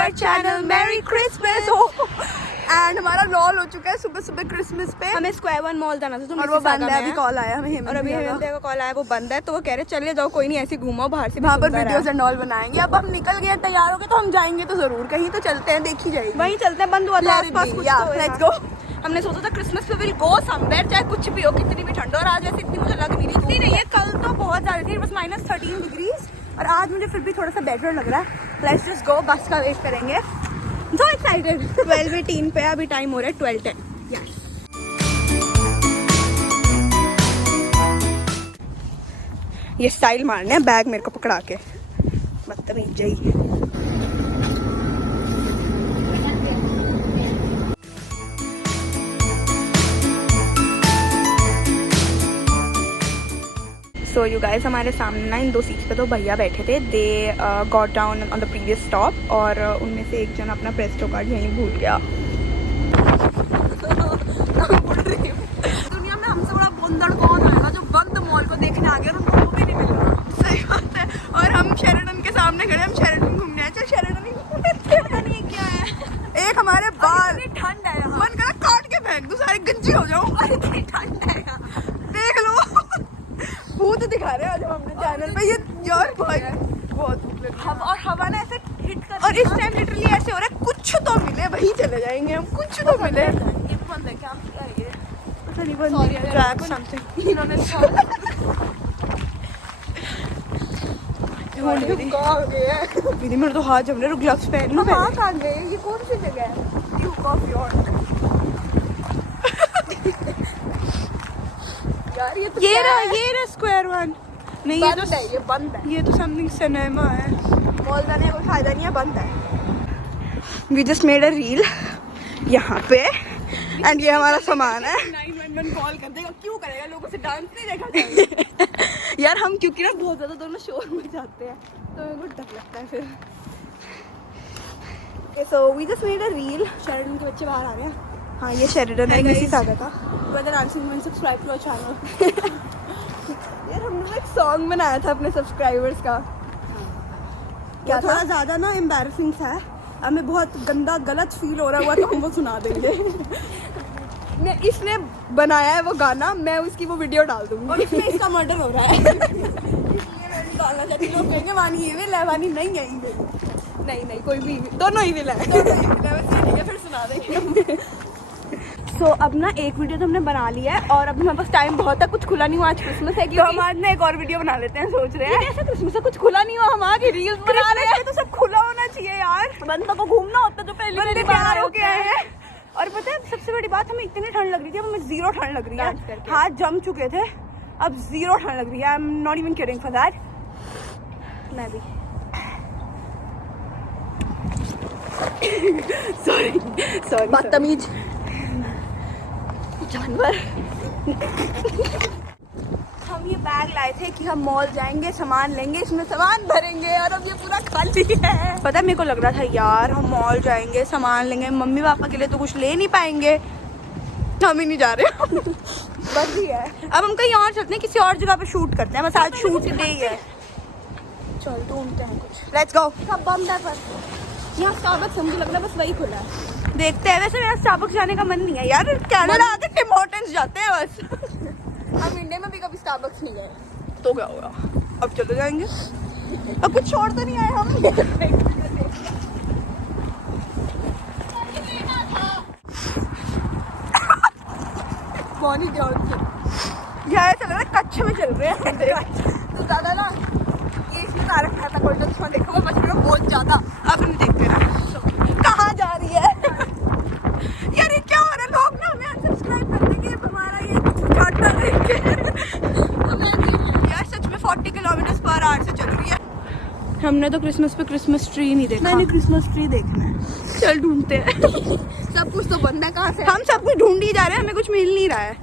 Our channel merry Christmas हो। And हमारा lol हो चुका है सुबह सुबह क्रिसमस पे। हमें स्क्वायर वन मॉल जाना था तो और वो बंद है, अभी कॉल आया हमें और अभी हेमंत का कॉल आया, वो बंद है तो वो कह रहे चले जाओ कोई नहीं, ऐसे घूमो बाहर से, वहाँ पर वीडियोस एंड ऑल बनाएंगे। अब हम निकल गए तैयार हो गए तो हम जाएंगे तो जरूर, कहीं तो चलते हैं, देखी जाएगी। वहीं चलते हैं, बंद हुआ था आसपास कुछ तो लेट्स गो। हमने सोचा था क्रिसमस पे विल गो समवेयर, चाहे कुछ भी हो, कितनी भी ठंड हो। और आज ऐसे इतनी मुझे लग नहीं रही, नहीं है, कल तो बहुत ज्यादा थी, बस -13 डिग्रीज, और आज मुझे फिर भी थोड़ा सा बेटर लग रहा है। लेट्स जस्ट गो, बस का वेट करेंगे। So excited. 12:18 पे अभी टाइम हो रहा है 12:10। यस, ये स्टाइल मारने हैं बैग मेरे को पकड़ा के, बदतमीज जाइए। सो यू गाइस, हमारे सामने ना इन 2 सीट्स पे तो भैया बैठे थे। They got down on the previous stop, और उनमें से एक जन अपना प्रेस्टो कार्ड यहीं भूल गया। दुनिया में हमसे बड़ा बंदर कौन आएगा जो बंद मॉल को देखने आ गया और उनको वो भी नहीं मिल रहा। सही बात है। और हम शेरडन के सामने खड़े, हम शेरडन घूमने आए। चल शेरडन ही पता नहीं क्या है। एक हमारे बाल, ठंड है, मन करा काट के फेंक दूं, सारे गंजी हो जाऊं। अरे इतनी ठंड है, देख लो भूत दिखा रहे हैं आज हमने चैनल पे। ये यार भाई बहुत धूप लग रही है और हवा ना ऐसे हिट कर, और इस टाइम लिटरली ऐसे हो रहा है कुछ तो मिले, वही चले जाएंगे हम, कुछ तो मिले। ये बंद है क्या? ये पता नहीं, बंद है, ड्रैग समथिंग इन्होंने दीदी मेरे तो हाथ जम रहे, ग्लव्स पहन लो। हाँ कहाँ गए? ये कौन सी जगह है? यू कॉफी और यार ये तो ये रहा स्क्वायर वन। नहीं ये तो है, ये बंद है। ये तो समथिंग सिनेमा है, मॉल जाने का कोई फायदा नहीं है, बंद है। We just made a reel यहाँ पे, एंड ये हमारा सामान है। 911 कॉल कर देगा, क्यों करेगा? लोगों से डांस नहीं देखा यार हम, क्योंकि ना बहुत ज्यादा दोनों शोर में जाते हैं तो मेरे को डर लगता है फिर। Okay so we just made a reel. शेरडन के बच्चे बाहर आ रहे हैं। हाँ ये शेरडन है, इसी सागा का। ब्रदर आंसिंग सब्सक्राइब टू आवर चैनल। यार हमने एक सॉन्ग बनाया था अपने सब्सक्राइबर्स का। क्या थोड़ा ज़्यादा ना एम्बैरसिंग था, हमें बहुत गंदा गलत फील हो रहा हुआ तो हम वो सुना देंगे। मैं इसने बनाया है वो गाना, मैं उसकी वो वीडियो डाल दूँगी। और इसमें इसका मर्डर हो रहा है इसलिए मैं नहीं डालना चाहती। लोग कहेंगे वानी ये विल है, वानी नहीं है ये। नहीं कोई भी, दोनों ही विल है, फिर सुना देंगे। तो अब ना एक वीडियो तो हमने बना लिया है, और अब हमारे पास टाइम बहुत है, कुछ खुला नहीं हुआ। आज क्रिसमस है, तो हम आज ना एक और वीडियो बना लेते हैं, सोच रहे हैं। ऐसा क्रिसमस है, कुछ खुला नहीं हुआ, हम आगे रील्स बना रहे हैं, तो सब खुला होना चाहिए यार। बंदों को घूमना होता जो पहले तैयार होके आए हैं। और पता है सबसे बड़ी बात, हमें इतनी ठंड लग रही थी, अब हमें 0 ठंड लग रही है। हाथ जम चुके थे, अब 0 ठंड लग रही है। I am not even kidding for that. मैं भी सॉरी बदतमीज जानवर। हम ये बैग लाए थे कि हम मॉल जाएंगे, सामान लेंगे, इसमें सामान भरेंगे, और अब ये पूरा खाली है। पता है मेरे को लग रहा था यार हम मॉल जाएंगे, सामान लेंगे, मम्मी पापा के लिए तो कुछ ले नहीं पाएंगे, हम ही नहीं जा रहे। बस ही है। अब हम कहीं और चलते हैं, किसी और जगह पे शूट करते हैं, बस आज शूट डे ही है। चल ढूंढते हैं कुछ, लेट्स गो। सब बंद है, पर यहाँ स्टारबक्स मुझे लग रहा है बस वही खुला है। देखते हैं। वैसे मेरा स्टारबक्स जाने का मन नहीं है यार, कनाडा आके टिम हॉर्टन्स जाते हैं बस। हम इंडिया में भी कभी स्टारबक्स नहीं गए, तो क्या होगा, अब चले जाएंगे। अब कुछ छोड़ तो नहीं आए हम। कौन ही यार चल रहा है, कच्छ में चल रहे हैं तो ज्यादा ना, ये इसमें तारक मेहता का उल्टा चश्मा देखो, वो बच रहा है बहुत ज्यादा। अब हम देखते हैं कहाँ जा रही है। यार ये क्या हो रहा है, लोग ना हमें अनसब्सक्राइब कर देंगे हमारा ये घाटा देख के। यार सच में 40 किलोमीटर/आवर से चल रही है। हमने तो क्रिसमस पे क्रिसमस ट्री नहीं देखा। मैंने क्रिसमस ट्री देखना है, चल ढूंढते हैं। सब कुछ तो बंद है, कहाँ से हम सब कुछ ढूंढ ही जा रहे हैं, हमें कुछ मिल नहीं रहा है।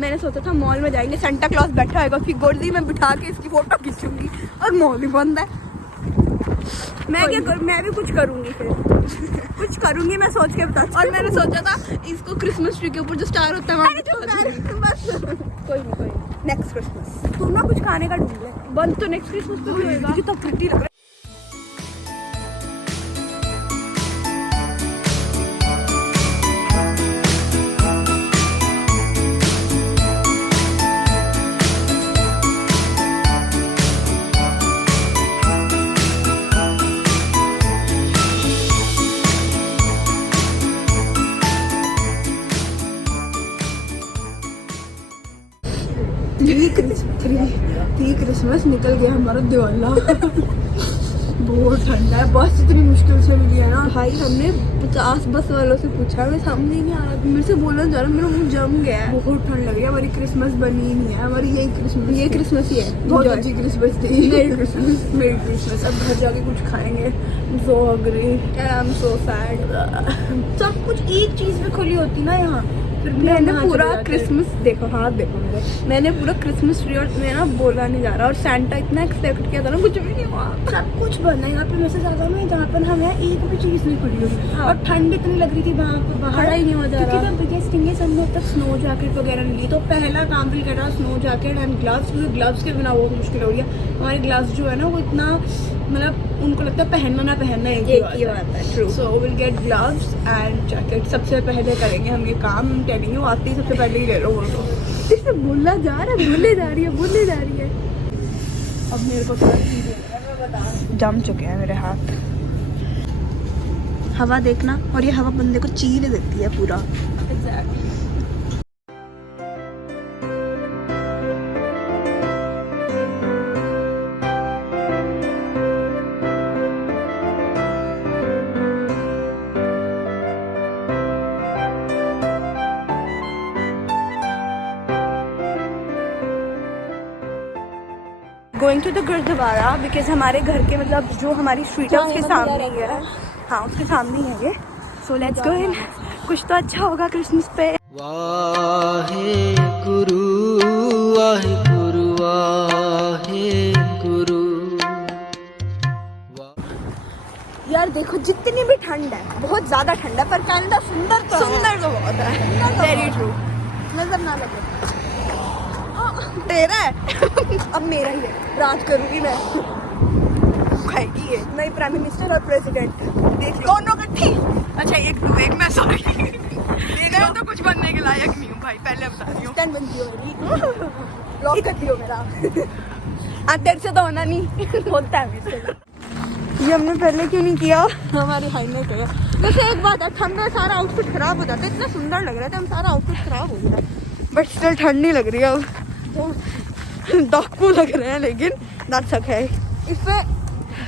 मैंने सोचा था मॉल में जाएंगे, सेंटा क्लॉज बैठा होगा, फिर गोल्डी में बिठा के इसकी फोटो खींचूंगी, और मॉल ही बंद है। मैं क्या करूँ, मैं भी कुछ करूँगी, फिर कुछ करूँगी मैं सोच के बता। और मैंने सोचा था इसको क्रिसमस ट्री के ऊपर जो स्टार होता है बस कोई नहीं नेक्स्ट क्रिसमस तुम ना कुछ खाने का ढूंढ ले। बंद तो नेक्स्ट क्रिसमस पे होएगा, तो प्रिटी लग रहा है। थ्री क्रिसमस निकल गया हमारा दिवाला। बहुत ठंडा है, बस इतनी मुश्किल से मिली है ना भाई। हमने 50 बस वालों से पूछा, मैं सामने ही नहीं आ रहा, मेरे से बोलना जा रहा, मेरा मुंह जम गया है। बहुत ठंड लग रही है, हमारी क्रिसमस बनी ही नहीं है, हमारी यही क्रिसमस, ये क्रिसमस ही है। बहुत अच्छी क्रिसमस थी। मेरी क्रिसमस। अब घर जाके कुछ खाएंगे। So hungry and I am so sad. सब कुछ एक चीज में खुली होती ना यहाँ, फिर मैंने पूरा क्रिसमस देखो, हाथ देखो मेरे, मैंने पूरा क्रिसमस ट्री और मैं ना बोला नहीं जा रहा, और सैंटा इतना एक्सपेक्ट किया था ना, कुछ भी नहीं हुआ। सब कुछ बंद है यहाँ पे, मैं से ज्यादा में जहाँ पर हम हैं एक भी चीज नहीं खुली हुई। हाँ। और ठंड इतनी लग रही थी वहाँ पर, बाहर ही नहीं हो जा रहा, क्योंकि बिगेस्ट थिंग है हमने अब तक स्नो जैकेट वगैरह नहीं ली, तो पहला काम भी कर रहा स्नो जैकेट एंड ग्लव्स, क्योंकि ग्लव्स के बिना बहुत मुश्किल हो रही है। हमारे ग्लव्स जो है ना वो इतना, मतलब उनको लगता है पहनना ना पहनना एक ही बात है। True. So will get gloves and jacket. सबसे पहले करेंगे हम ये काम, टेलिंग यू, आती सबसे पहले ही ले लो। बोलो इसे बोलना जा रहा है, बोले जा रही है। अब मेरे को थोड़ा मैं बता, जम चुके हैं मेरे हाथ। हवा देखना, और ये हवा बंदे को चीर देती है पूरा। Exactly. Going to the gurdwara because हमारे घर के मतलब जो हमारी स्ट्रीट है उसके सामने ही है। हाँ उसके सामने ही है ये। सो लेट्स गो इन। कुछ तो अच्छा होगा क्रिसमस पे। वाहे गुरु वाहे गुरु वाहे गुरु। यार देखो जितनी भी ठंड है, बहुत ज्यादा ठंड है, पर कनाडा सुंदर तो बहुत है। Very true. नजर ना लगे तेरा है। अब मेरा ही है, राज करूंगी मैं। खाएगी ये नहीं, प्राइम मिनिस्टर और प्रेसिडेंट देख लो दोनों इकट्ठी। अच्छा एक मैं सॉरी मैं तो कुछ बनने के लायक नहीं हूँ भाई, पहले बता रही हूँ। स्टैंड बनती हो, लॉक करती हो मेरा। तेरे से तो होना नहीं होता है मेरे से। ये हमने पहले क्यों नहीं किया, हमारी हाईनेट है। वैसे एक बात है, ठंड में सारा आउटफिट खराब हो जाता है, इतना सुंदर लग रहा था, हम सारा आउटफिट खराब हो गया, बट स्टिल ठंड नहीं लग रही है। अब डाकू लग रहे हैं, लेकिन दैट्स ओके। इस पे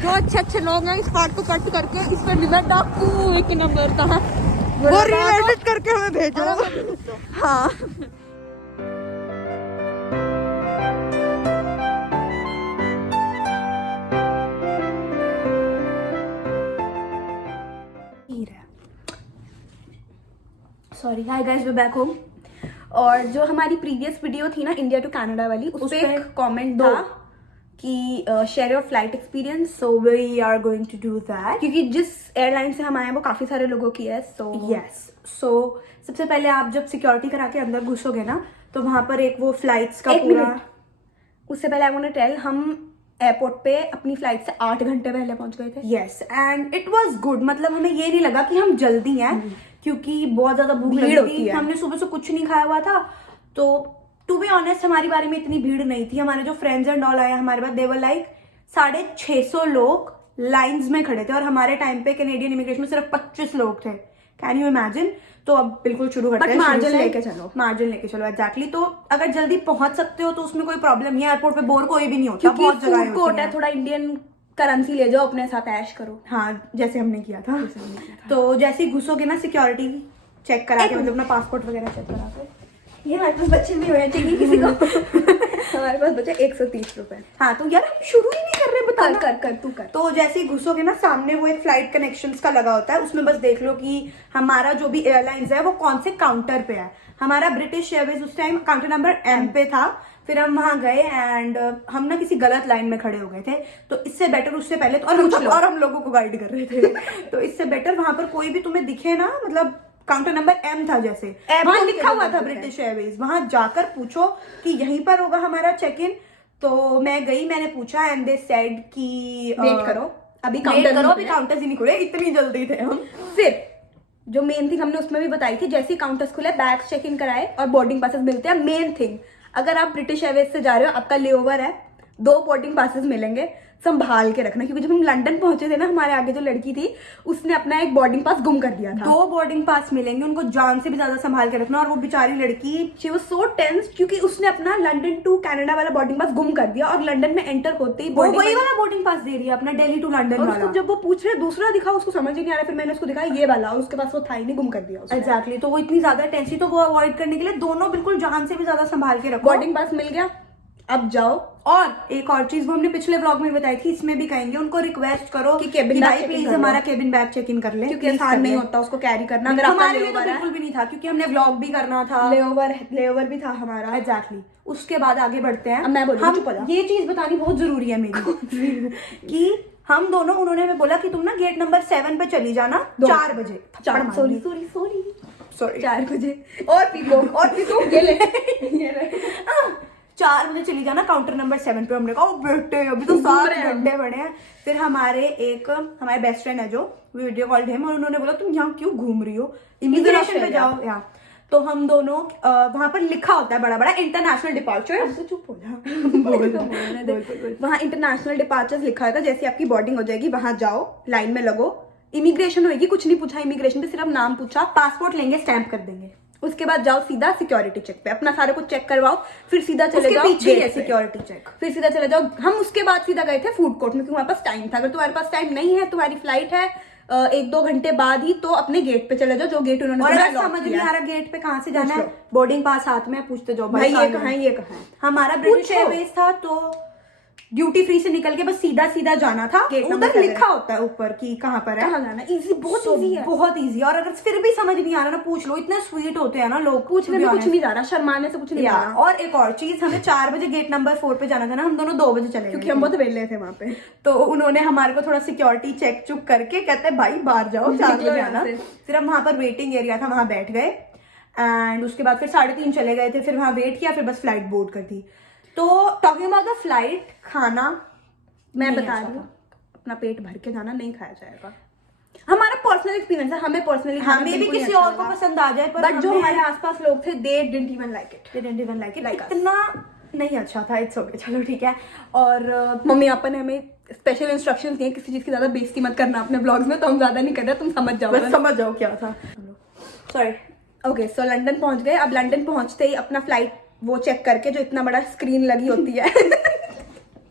जो अच्छे लोग हैं इस पार्ट को कट करके इस पे डिबेट डाकू एक नंबर का है वो रिलेटेड करके हमें भेजो। हाँ sorry hi guys, we back home. और जो हमारी प्रीवियस वीडियो थी ना इंडिया टू कनाडा वाली, उस पे एक कमेंट था कि share your flight experience, so we are going to do that, क्योंकि जिस एयरलाइन से हम आए हैं वो काफी सारे लोगों की है। सो यस, सो सबसे पहले आप जब सिक्योरिटी करा के अंदर घुसोगे ना, तो वहां पर एक वो फ्लाइट्स का पूरा, उससे पहले आई वांट टू टेल, हम एयरपोर्ट पे अपनी फ्लाइट से 8 घंटे पहले पहुंच गए थे। Yes, and it was good, मतलब हमें ये नहीं लगा कि हम जल्दी हैं, क्योंकि बहुत ज्यादा भूख लगी थी। हमने सुबह से कुछ नहीं खाया हुआ था, तो टू बी ऑनेस्ट हमारी बारे में इतनी भीड़ नहीं थी। हमारे जो फ्रेंड्स एंड ऑल आए हमारे पास, दे वर लाइक 650 लोग लाइंस में खड़े थे, और हमारे टाइम पे कैनेडियन इमिग्रेशन में सिर्फ 25 लोग थे। Can you imagine? तो अब बिल्कुल शुरू करते हैं, मार्जिन लेके चलो एग्जैक्टली। तो अगर जल्दी पहुंच सकते हो तो उसमें कोई प्रॉब्लम नहीं है, एयरपोर्ट पे बोर कोई भी नहीं होता, बहुत जगह होता है। थोड़ा इंडियन करेंसी ले जाओ अपने साथ, ऐश करो। हाँ जैसे हमने किया था। तो जैसे ही घुसोगे ना, सिक्योरिटी चेक करा के, मतलब अपना पासपोर्ट वगैरह चेक करा के, ये हमारे पास बच्चे भी हुए चाहिए किसी को। हमारे पास बचे 130 रुपए। हाँ तो यार हम शुरू ही नहीं कर रहे, बता कर तू कर। तो जैसे ही घुसोगे ना, सामने वो एक फ्लाइट कनेक्शंस का लगा होता है, उसमें बस देख लो कि हमारा जो भी एयरलाइंस है वो कौन से काउंटर पे है। हमारा ब्रिटिश एयरवेज उस टाइम काउंटर नंबर M पे था। फिर हम वहां गए एंड हम ना किसी गलत लाइन में खड़े हो गए थे, तो इससे बेटर उससे पहले तो और हम लोगों को गाइड कर रहे थे। तो इससे बेटर वहां पर कोई भी तुम्हें दिखे ना, मतलब काउंटर नंबर M था, जैसे वहां लिखा हुआ था ब्रिटिश एयरवेज, वहां जाकर पूछो कि यहीं पर होगा हमारा चेक इन। तो मैं गई, मैंने पूछा एंड दे सेड कि वेट करो, अभी काउंटर्स ही नहीं खुले, इतनी जल्दी थे हम। फिर जो मेन थिंग हमने उसमें भी बताई थी, जैसे ही काउंटर्स खुले, बैग्स चेक इन कराए और बोर्डिंग पासेस मिलते हैं। मेन थिंग, अगर आप ब्रिटिश एयरवेज से जा रहे हो, आपका लेओवर है, 2 बोर्डिंग पासेस मिलेंगे, संभाल के रखना, क्योंकि जब हम लंदन पहुंचे थे ना, हमारे आगे जो लड़की थी उसने अपना एक बोर्डिंग पास गुम कर दिया था। 2 बोर्डिंग पास मिलेंगे, उनको जान से भी ज्यादा संभाल के रखना। और वो बेचारी लड़की शी वाज सो टेंस, क्योंकि उसने अपना लंदन टू कनाडा वाला बोर्डिंग पास गुम कर दिया और लंदन में एंटर होते ही वही वाला बोर्डिंग पास दे रही है अपना, दिल्ली टू लंदन वाला। जब वो पूछ रहे दूसरा दिखा, उसको समझ ही नहीं आ रहा, फिर मैंने उसको दिखाया ये वाला, और उसके पास वो था ही नहीं, गुम कर दिया उसने। एग्जैक्टली, तो वो इतनी ज्यादा टेंस थी, तो वो अवॉइड करने के लिए दोनों बिल्कुल जान से भी ज्यादा संभाल के रखो। बोर्डिंग पास मिल गया, अब जाओ। और एक और चीज वो हमने पिछले व्लॉग में बताई थी, इसमें भी कहेंगे, उनको रिक्वेस्ट करो कि केबिन बैग प्लीज हमारा केबिन बैग चेक इन कर ले, क्योंकि आसान नहीं होता उसको कैरी करना। अगर हमारे लिए तो बिल्कुल भी नहीं था, क्योंकि हमने व्लॉग भी करना था, लेओवर भी था हमारा। एग्जैक्टली। उसके बाद आगे बढ़ते हैं। अब मैं बोलूं, चुप हो जा। ये चीज बतानी बहुत जरूरी है मेरी कि हम दोनों, उन्होंने हमें बोला कि तुम ना गेट नंबर 7 पे चली जाना 4 बजे। सॉरी 4 बजे। और पीको ये ले 4 बजे चली जाना काउंटर नंबर 7 पे। हमने कहा ओ बेटे अभी तो 7 घंटे बड़े हैं। फिर हमारे बेस्ट फ्रेंड है जो वीडियो कॉल थे, और उन्होंने बोला तुम यहाँ क्यों घूम रही हो, इमिग्रेशन पे जाओ यहाँ। तो हम दोनों वहां पर लिखा होता है बड़ा बड़ा इंटरनेशनल डिपार्चर। चुप हो जा। वहाँ इंटरनेशनल डिपार्चर्स लिखा होगा, जैसे आपकी बोर्डिंग हो जाएगी वहां जाओ, लाइन में लगो, इमिग्रेशन होगी। कुछ नहीं पूछा इमिग्रेशन पे, सिर्फ नाम पूछा, पासपोर्ट लेंगे, स्टैंप कर देंगे। उसके बाद जाओ सीधा सिक्योरिटी चेक पे, अपना सारा कुछ चेक करवाओ, फिर सीधा चले जाओ पीछे ही है सिक्योरिटी चेक। फिर सीधा चले जाओ। हम उसके बाद सीधा गए थे फूड कोर्ट में, क्योंकि हमारे पास टाइम था। अगर तुम्हारे पास टाइम नहीं है, तुम्हारी फ्लाइट है 1-2 घंटे बाद ही, तो अपने गेट पे चले जाओ, जो गेट उन्होंने और अगर समझ नहीं आ रहा गेट पे कहाँ से जाना है, बोर्डिंग पास हाथ में पूछते जाओ भाई ये कहाँ है, ये कहाँ है। हमारा ब्रिटिश एयरवेज था, तो ड्यूटी फ्री से निकल के बस सीधा सीधा जाना था। उधर लिखा होता है ऊपर कि कहाँ पर है, कहाँ जाना। इजी, बहुत इजी है, बहुत इजी। और अगर फिर भी समझ नहीं आ रहा ना, पूछ लो, इतने स्वीट होते हैं ना लोग, पूछने में कुछ नहीं जा रहा, शर्माने से कुछ नहीं जा रहा। और एक और चीज, हमें 4 बजे गेट नंबर 4 पे जाना था ना, हम दोनों 2 बजे चले, क्योंकि हम बहुत वेले थे वहां पे। तो उन्होंने हमारे को थोड़ा सिक्योरिटी चेक चुक करके कहते भाई बाहर जाओ, 4 बजे आना। फिर हम वहां पर वेटिंग एरिया था, वहां बैठ गए, एंड उसके बाद फिर 3:30 चले गए थे। फिर वहां वेट किया, फिर बस फ्लाइट बोर्ड कर दी। तो टॉकिंग अबाउट द फ्लाइट, खाना मैं बता रही हूँ, अपना पेट भर के जाना, नहीं खाया जाएगा। हमारा पर्सनल एक्सपीरियंस है, हमें पर्सनली, हमें भी किसी और को पसंद आ जाए, बट जो हमारे आसपास लोग थे, they didn't even like it. इतना नहीं अच्छा था। इट्स ओके, चलो ठीक है। और मम्मी पापा ने हमें स्पेशल इंस्ट्रक्शंस दिए, किसी चीज की ज्यादा बेइज्जती मत करना अपने ब्लॉग्स में, तो हम ज्यादा नहीं कर रहे, तुम समझ जाओ, बस समझ जाओ क्या था। सॉरी। ओके, सो लंदन पहुंच गए। अब लंदन पहुंचते ही अपना फ्लाइट वो चेक करके, जो इतना बड़ा स्क्रीन लगी होती है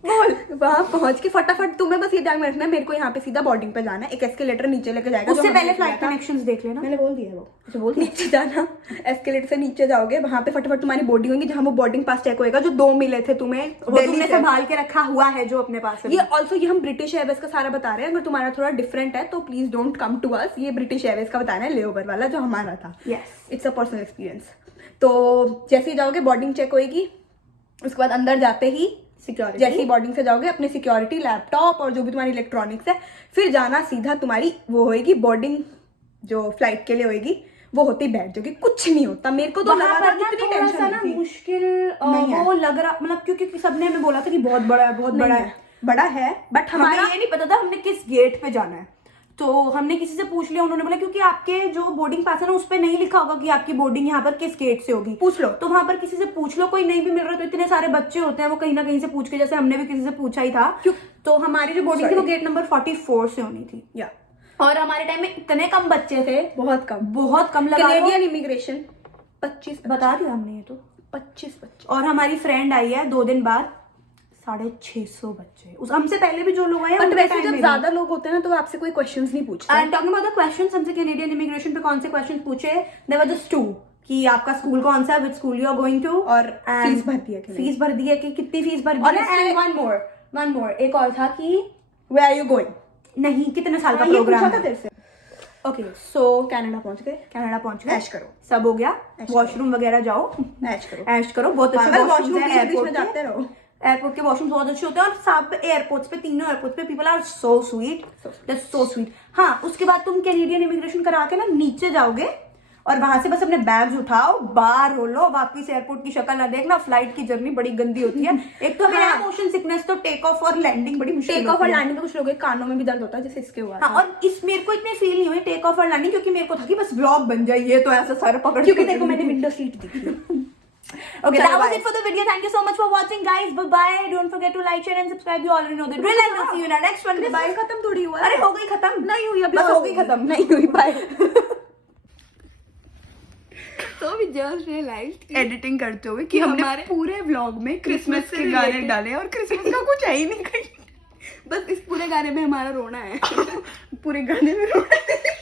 बोल, वहां पहुंच के फटाफट तुम्हें बस ये ध्यान में रखना है, मेरे को यहाँ पे सीधा बोर्डिंग पे जाना है, एक एस्केलेटर नीचे लेके जाएगा। उससे पहले फ्लाइट कनेक्शंस देख लेना, मैंने बोल दिया वो। अच्छा बोल, नीचे जाना, एस्केलेटर से नीचे जाओगे, वहां पे फटाफट तुम्हारी बोर्डिंग होगी, जहां वो बोर्डिंग पास चेक होएगा, जो 2 मिले थे तुम्हें, वो तुमने संभाल के रखा हुआ है जो अपने पास है। ये ऑल्सो ये हम ब्रिटिश एयरवेज का सारा बता रहे हैं, अगर तुम्हारा थोड़ा डिफरेंट है तो please don't come to us. ये ब्रिटिश एयरवेज का बता रहे हैं, लेओवर वाला जो हमारा था। It's a personal experience. तो जैसे ही जाओगे बोर्डिंग चेक होएगी, उसके बाद अंदर जाते ही सिक्योरिटी, जैसे ही बोर्डिंग से जाओगे अपने सिक्योरिटी, लैपटॉप और जो भी तुम्हारी इलेक्ट्रॉनिक्स है, फिर जाना सीधा तुम्हारी वो होएगी बोर्डिंग, जो फ्लाइट के लिए होएगी, वो होती बैठ जाओगी। कुछ नहीं होता, मेरे को तो लगा था कितनी टेंशन ना मुश्किल वो लग रहा, मतलब क्योंकि सबने हमें बोला था कि बहुत बड़ा है, बहुत बड़ा है, बट हमारा ये नहीं पता था हमने किस गेट पे जाना है। तो हमने किसी से पूछ लिया, उन्होंने बोला क्योंकि आपके जो बोर्डिंग पास है ना, उस पे नहीं लिखा होगा कि आपकी बोर्डिंग यहाँ पर किस गेट से होगी, पूछ लो। तो वहां पर किसी से पूछ लो, कोई नहीं भी मिल रहा, तो इतने सारे बच्चे होते हैं, वो कहीं ना कहीं से पूछ के, जैसे हमने भी किसी से पूछा ही था। तो हमारी जो बोर्डिंग थी वो गेट नंबर 44 से होनी थी, या और हमारे टाइम में इतने कम बच्चे थे, बहुत कम लगा। कैनेडियन इमिग्रेशन 25 बता दिया हमने, ये तो 25 बच्चे। और हमारी फ्रेंड आई है 2 दिन बाद, 650 बच्चे। उस हमसे पहले भी जो लोग आए, बट वैसे जब ज्यादा लोग होते हैं ना, तो आपसे कोई क्वेश्चंस नहीं पूछते। And talking about the questions, हमसे कैनेडियन इमिग्रेशन पे कौन से क्वेश्चंस पूछे, देयर वर जस्ट 2 कि आपका स्कूल कौन सा है, which school you are going to, और फीस भर दी है कि फीस भर दी है कि कितनी फीस भर दी है, एंड वन मोर एक और था कि वेयर आर यू गोइंग, नहीं कितने साल का प्रोग्राम था तेरे से। ओके, सो कनाडा पहुंच गए, ऐश करो, सब हो गया, वॉशरूम वगैरह जाओ, ऐश करो, बहुत अच्छे वॉशरूम है, एयरपोर्ट में जाते रहो, एयरपोर्ट के वॉशरूम बहुत अच्छे होते हैं। और सब एयरपोर्ट्स पे, तीनों एयरपोर्ट्स पे पीपल आर सो स्वीट। हाँ, उसके बाद तुम कैनेडियन इमिग्रेशन करा के ना नीचे जाओगे, और वहां से बस अपने बैग्स उठाओ, बाहर हो लो, वापिस एयरपोर्ट की शक्ल ना देखना। फ्लाइट की जर्नी बड़ी गंदी होती है। एक तो हमें मोशन सिकनेस, तो टेक ऑफ और लैंडिंग बड़ी मुश्किल। टेक ऑफ और लैंडिंग तो कुछ लोगों के कानों में भी दर्द होता है, जैसे इसके हुआ। हाँ, और इस मेरे को इतने फील नहीं हुई टेक ऑफ और लैंडिंग, क्योंकि मेरे को था कि बस व्लॉग बन जाए, ये तो ऐसा सर पकड़, क्योंकि देखो मैंने विंडो सीट दी थी। Okay, that was it for the video. Thank you so much for watching, guys. Bye bye. Don't forget to like, share, and subscribe. You already know the drill. And we'll see you in our next one. Bye. खत्म थोड़ी हुआ अरे हो गई खत्म? नहीं हुई अभी बस हो गई खत्म? नहीं हुई. Bye. तो we just realized एडिटिंग करते हुए कि हमने पूरे व्लॉग में क्रिसमस के गाने डाले और क्रिसमस का कुछ है ही नहीं कहीं. बस इस पूरे गाने में हमारा रोना है. पूरे गाने में रोना है.